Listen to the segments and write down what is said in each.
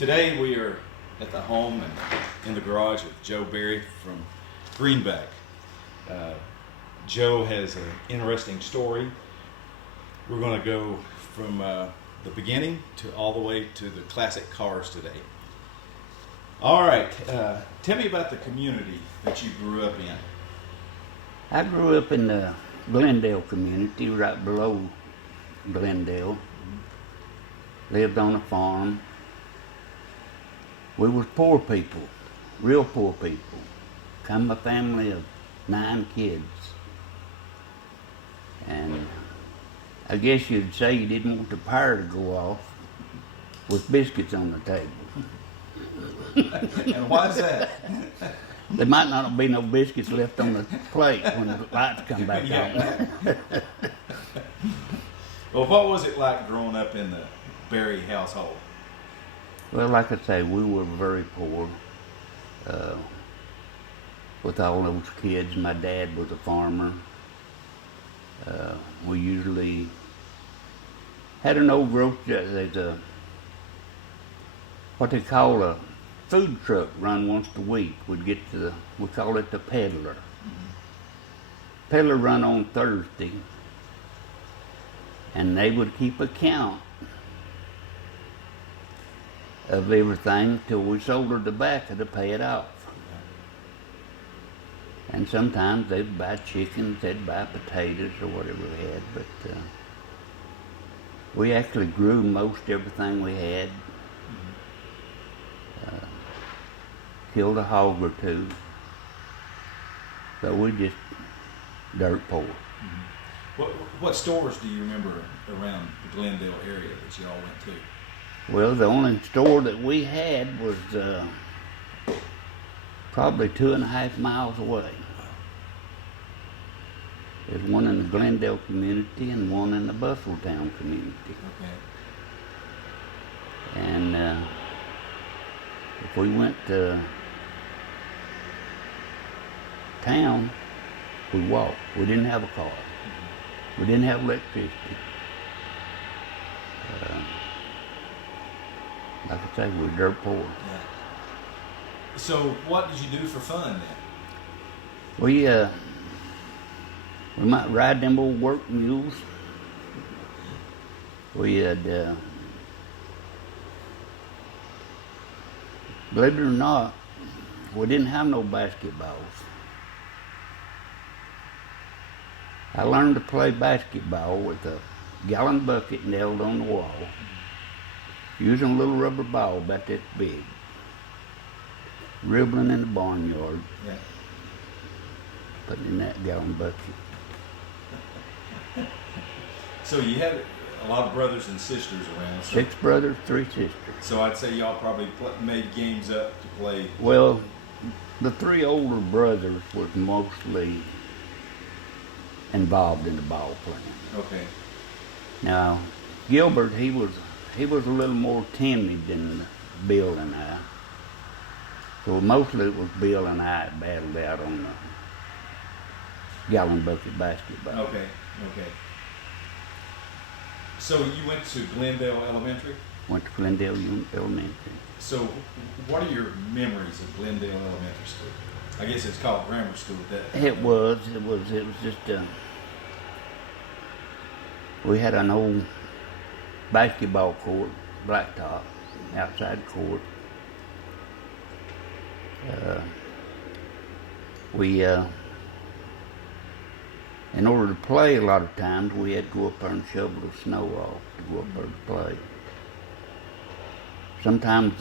Today we are at the home and in the garage with Joe Berry from Greenback. Joe has an interesting story. We're going to go from the beginning to all the way to the classic cars today. All right, tell me about the community that you grew up in. I grew up in the Glendale community, right below Glendale. Lived on a farm. We was poor people, real poor people. Come a family of 9 kids. And I guess you'd say you didn't want the power to go off with biscuits on the table. And why is that? There might not be no biscuits left on the plate when the lights come back on. Well, what was it like growing up in the Berry household? Well, like I say, we were very poor with all those kids. My dad was a farmer. We usually had an old there's what they call a food truck run once a week. We call it the peddler. Peddler run on Thursday, and they would keep a count of everything till we sold the tobacco to pay it off. And sometimes they'd buy chickens, they'd buy potatoes or whatever we had, but we actually grew most everything we had. Killed a hog or two. So we just dirt poor. What stores do you remember around the Glendale area that you all went to? Well, the only store that we had was probably 2.5 miles away. There's one in the Glendale community and one in the Bustletown community. Okay. And if we went to town, we walked. We didn't have a car. We didn't have electricity. Like I say, we were dirt poor. Yeah. So what did you do for fun then? We might ride them old work mules. We had, believe it or not, we didn't have no basketballs. I learned to play basketball with a gallon bucket nailed on the wall, using a little rubber ball about that big, dribbling in the barnyard, Yeah. putting in that gallon bucket. So you had a lot of brothers and sisters around. So, 6 brothers, 3 sisters. so I'd say y'all probably made games up to play. Well, the 3 older brothers was mostly involved in the ball playing. Okay. Now, Gilbert, he was a little more timid than Bill and I. So mostly it was Bill and I that battled out on the gallon bucket basketball. Okay. Okay. So you went to Glendale Elementary? Went to Glendale Elementary. So what are your memories of Glendale Elementary School? I guess it's called grammar school at that time. It was just, we had an old basketball court, blacktop, outside court. In order to play a lot of times, we had to go up there and shovel the snow off to go up there to play. Sometimes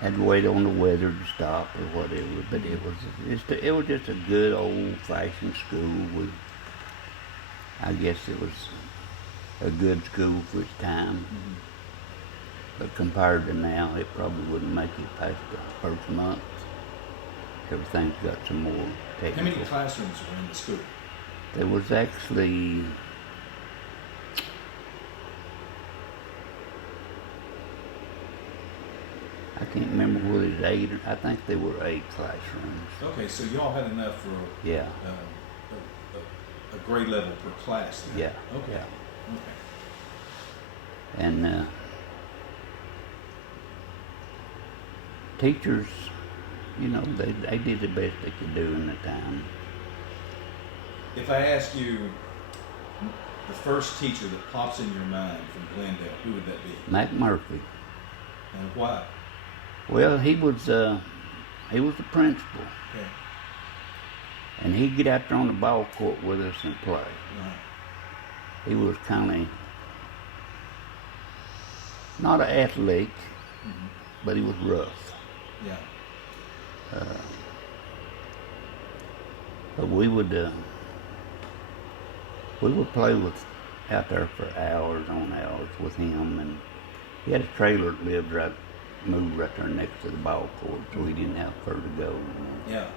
had to wait on the weather to stop or whatever, but it was just a good old-fashioned school. I guess it was a good school for its time, but compared to now, it probably wouldn't make it past the first month. Everything's got some more technical. How many classrooms were in the school? There was actually I can't remember whether it was 8 or I think there were 8 classrooms. Okay, so y'all had enough for Yeah. a grade level per class then? Yeah. Okay. Yeah. Okay. And teachers, they did the best they could do in the time. If I ask you the first teacher that pops in your mind from Glendale, who would that be? Mac Murphy. And why? Well, he was the principal, Okay. and he'd get out there on the ball court with us and play. Right. He was kind of not an athlete, but he was rough. Yeah. But we would play out there for hours on hours with him, and he had a trailer that moved right there next to the ball court, so we didn't have far to go. Yeah.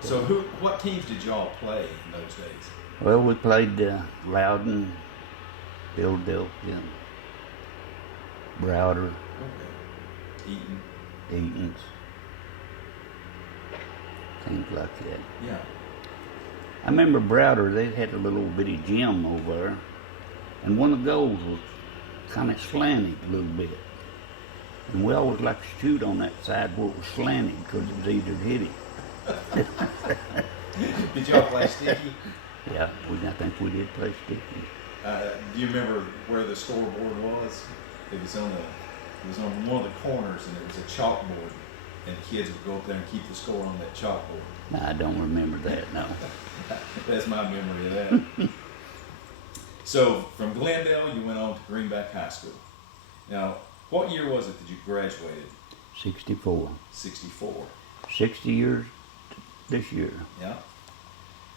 So what teams did y'all play in those days? Well, we played Loudon, Philadelphia, Browder, Okay. Eaton's, things like that. Yeah. I remember Browder, they had a little bitty gym over there, and one of the goals was kind of slanted a little bit. And we always liked to shoot on that side where it was slanted because it was easier to hit it. Did y'all play sticky? Yeah, I think we did play sticky. Do you remember where the scoreboard was? It was on one of the corners, and it was a chalkboard, and the kids would go up there and keep the score on that chalkboard. No, I don't remember that, no. That's my memory of that. So from Glendale, you went on to Greenback High School. Now, what year was it that you graduated? 64. 64. 60 years this year. Yeah.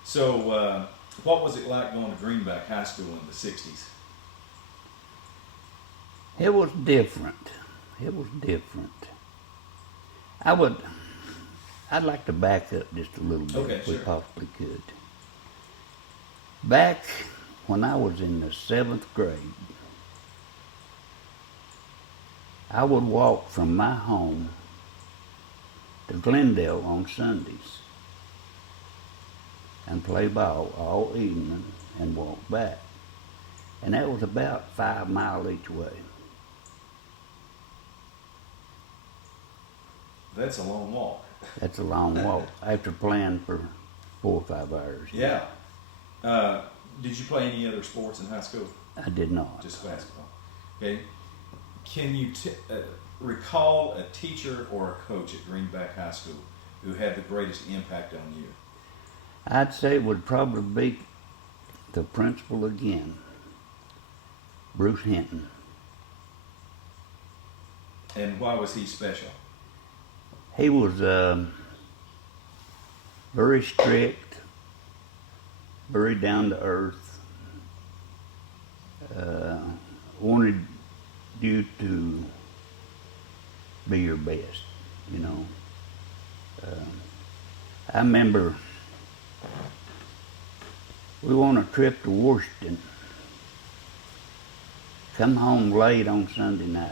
So what was it like going to Greenback High School in the 60s? It was different. It was different. I'd like to back up just a little bit Okay, if we sure. possibly could. Back when I was in the 7th grade, I would walk from my home to Glendale on Sundays and play ball all evening and walk back. And that was about 5 miles each way. That's a long walk. That's a long walk after playing for 4 or 5 hours. Yeah. Did you play any other sports in high school? I did not. Just basketball. Okay. Can you recall a teacher or a coach at Greenback High School who had the greatest impact on you? I'd say it would probably be the principal again, Bruce Hinton. And why was he special? He was very strict, very down to earth, wanted you to be your best, you know. I remember we went on a trip to Washington, come home late on Sunday night.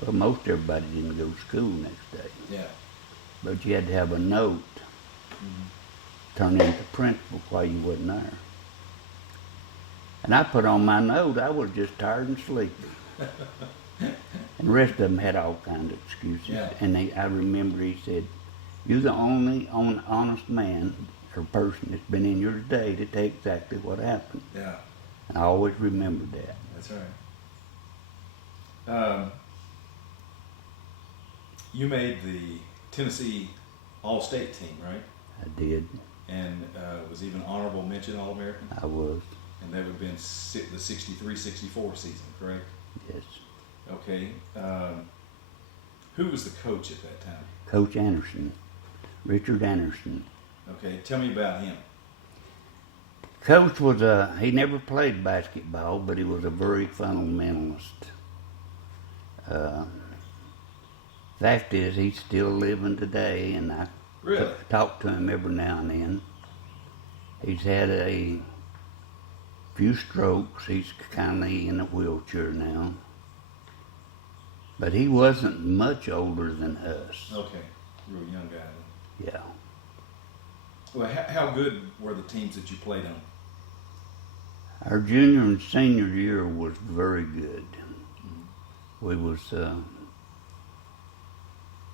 Well, most everybody didn't go to school next day. Yeah. But you had to have a note turn in to principal while you wasn't there. And I put on my note, I was just tired and sleepy. And the rest of them had all kinds of excuses. Yeah. And I remember he said, "You're the only honest man or person that's been in here today to tell exactly what happened." Yeah. And I always remembered that. That's right. You made the Tennessee All-State team, right? I did. And was even honorable mention All-American? I was. And that would have been the 63-64 season, correct? Yes. Okay. Who was the coach at that time? Coach Anderson, Richard Anderson. Okay, tell me about him. Coach was he never played basketball, but he was a very fundamentalist. Fact is, he's still living today, and I Really? talk to him every now and then. He's had a few strokes. He's kind of in a wheelchair now. But he wasn't much older than us. Okay, real young guy then. Yeah. Well, how good were the teams that you played on? Our junior and senior year was very good. We was,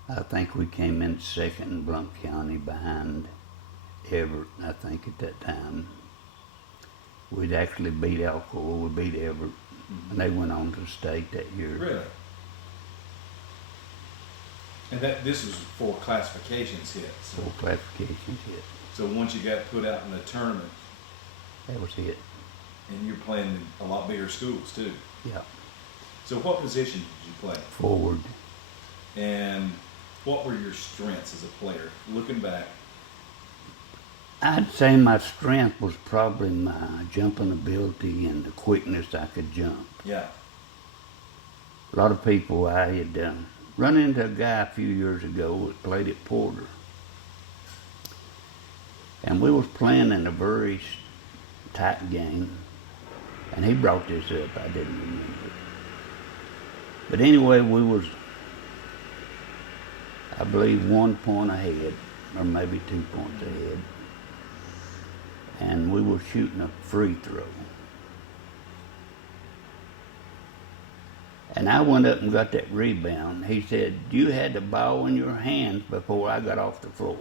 I think we came in second in Blount County behind Everett, I think, at that time. We'd actually beat Alcoa, we beat Everett, and they went on to state that year. Really? And this was for classifications hits. So classifications hit. So once you got put out in the tournament, That was it. and you're playing in a lot bigger schools too. Yeah. So what position did you play? Forward. And what were your strengths as a player? Looking back. I'd say my strength was probably my jumping ability and the quickness I could jump. Yeah. A lot of people, I had run into a guy a few years ago that played at Porter. And we was playing in a very tight game. And he brought this up, I didn't remember. But anyway, we was, I believe, 1 point ahead, or maybe 2 points ahead. And we were shooting a free throw. And I went up and got that rebound. He said, "You had the ball in your hands before I got off the floor."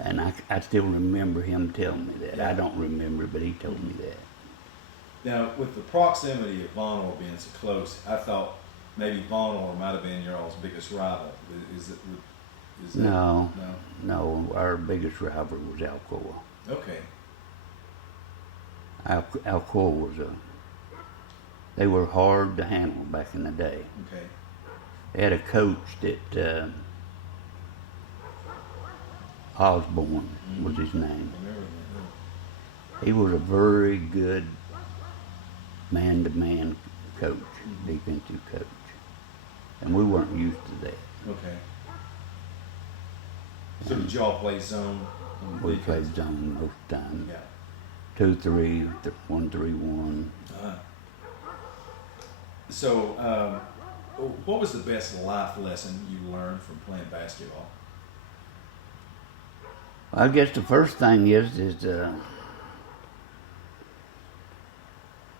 And I still remember him telling me that. Yeah. I don't remember, but he told me that. Now, with the proximity of Von Orr being so close, I thought maybe Von Orr might have been your all's biggest rival. Is that No, no? no, our biggest rival was Alcoa. Okay. Alcoa was they were hard to handle back in the day. Okay. They had a coach that, Osborne was his name. I remember that. He was a very good man-to-man coach, defensive coach. And we weren't used to that. Okay. So did y'all play zone? We played zone most of the time. Yeah. 2-3, 1-3-1. So, what was the best life lesson you learned from playing basketball? I guess the first thing is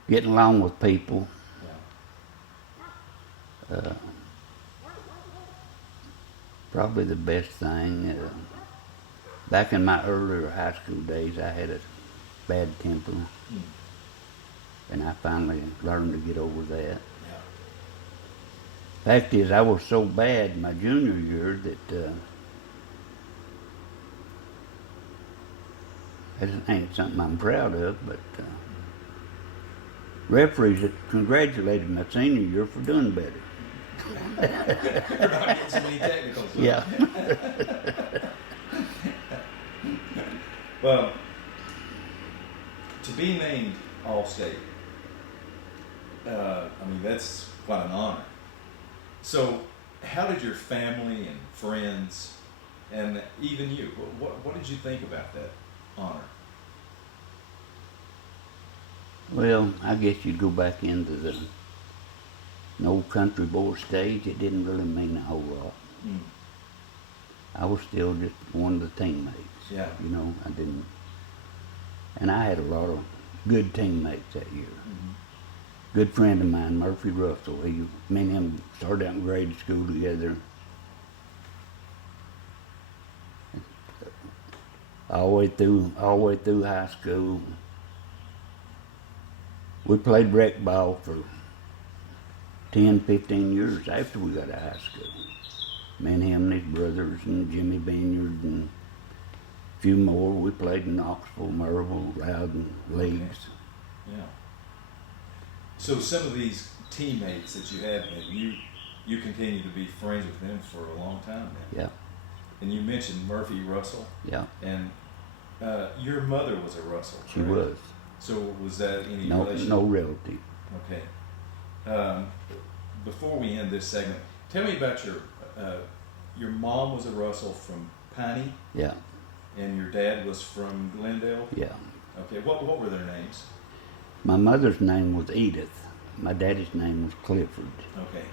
getting along with people. Yeah. Probably the best thing. Back in my earlier high school days, I had a bad temper, and I finally learned to get over that. Yeah. Fact is, I was so bad my junior year that that ain't something I'm proud of, but referees had congratulated my senior year for doing better. You're not getting so many technicals. Huh? Yeah. Well, to be named All-State, I mean, that's quite an honor. So, how did your family and friends, and even you, what did you think about that honor? Well, I guess you'd go back into the old country boy stage. It didn't really mean a whole lot. Mm. I was still just one of the teammates. Yeah. You know, I didn't. And I had a lot of good teammates that year. Mm-hmm. Good friend of mine, Murphy Russell. Me and him started out in grade school together. All the way through high school. We played rec ball for 10, 15 years after we got out of high school. Me and him and his brothers and Jimmy Vineyard and a few more. We played in Knoxville, Maryville, Loudon leagues. Yeah. So some of these teammates that you had, you continue to be friends with them for a long time now. Yeah, And you mentioned Murphy Russell, yeah, and your mother was a Russell, she correct? was. So was that any No, relation? no relative. Okay. Before we end this segment, tell me about your mom was a Russell from Piney, Yeah, and your dad was from Glendale. yeah. Okay. What were their names? My mother's name was Edith. My daddy's name was Clifford. Okay.